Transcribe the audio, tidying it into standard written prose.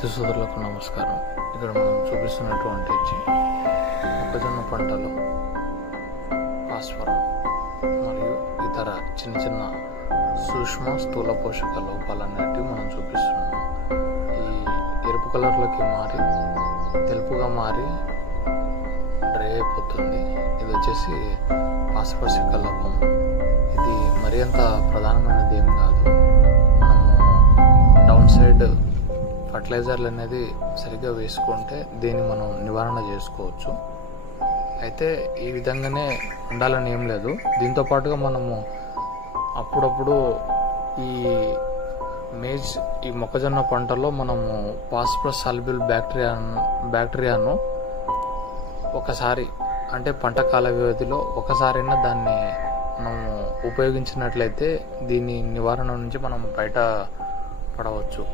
రైతు సోదరులకు నమస్కారం. ఇక్కడ మనం చూపిస్తున్నటువంటి మొక్కజొన్న పంటలో ఫాస్ఫరస్ మరియు ఇతర చిన్న చిన్న సూక్ష్మ స్థూల పోషక లోపాలన్నిటివి మనం చూపిస్తున్నాం. ఈ ఎరుపు కలర్లోకి మారి తెలుపుగా మారి డ్రై అయిపోతుంది. ఇది వచ్చేసి ఫాస్ఫరస్ యొక్క లోపం. ఇది మరి అంత ప్రధానమైనది ఏం కాదు. మనము డౌన్ సైడ్ ఫర్టిలైజర్లు అనేది సరిగ్గా వేసుకుంటే దీన్ని మనం నివారణ చేసుకోవచ్చు. అయితే ఈ విధంగానే ఉండాలని ఏం లేదు. దీంతో పాటుగా మనము అప్పుడప్పుడు ఈ మొక్కజొన్న పంటలో మనము ఫాస్ఫరస్ సాల్యుబుల్ బ్యాక్టీరియాను ఒకసారి అంటే పంట కాల వ్యవధిలో ఒకసారైనా దాన్ని మనము ఉపయోగించినట్లయితే దీని నివారణ నుంచి మనం బయట పడవచ్చు.